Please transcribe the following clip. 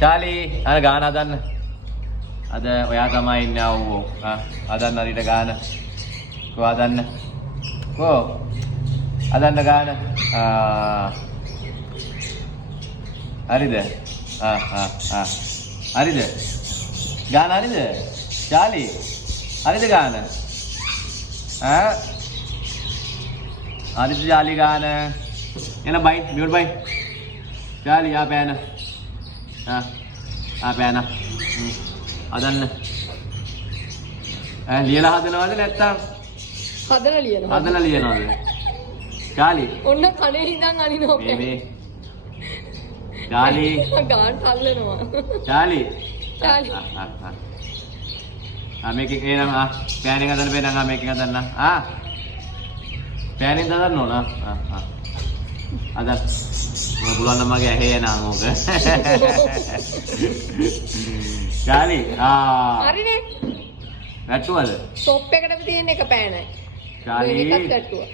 Charlie අර ගාන හදන්න. අද ඔයා තමයි ඉන්නේ ආවෝ. හදන්න හරියට ගාන. කො හදන්න. කො හදන්න ගාන. හරිද? හරිද? ගාන හරිද? චාලි හරිද ගාන? හරිද චාලි ගාන? එන බයි මියුට් බයි. චාලි ආ පෑන. පෑන. හදන්න. ලියලා හදනවද නැත්තම්? හදලා ලියනවා. හදලා ලියනවද? චාලි. ඔන්න කනේ ඉඳන් අනිනවා. මේ. චාලි. ගාන තල්ලනවා. චාලි. චාලි. මේක එනම් පෑන් එක හදන්න බෑ නම් මේක හදන්න. පෑන් එක හදන්න ඕන. හදන්න. මම පුළුවන් නම් මගේ ඇහේ නං ඕක. චාලි හරිනේ. වැට්ටුවද? ෂොප් එකට තියෙන එක පෑනයි. චාලි. මේකත් වැට්ටුවා.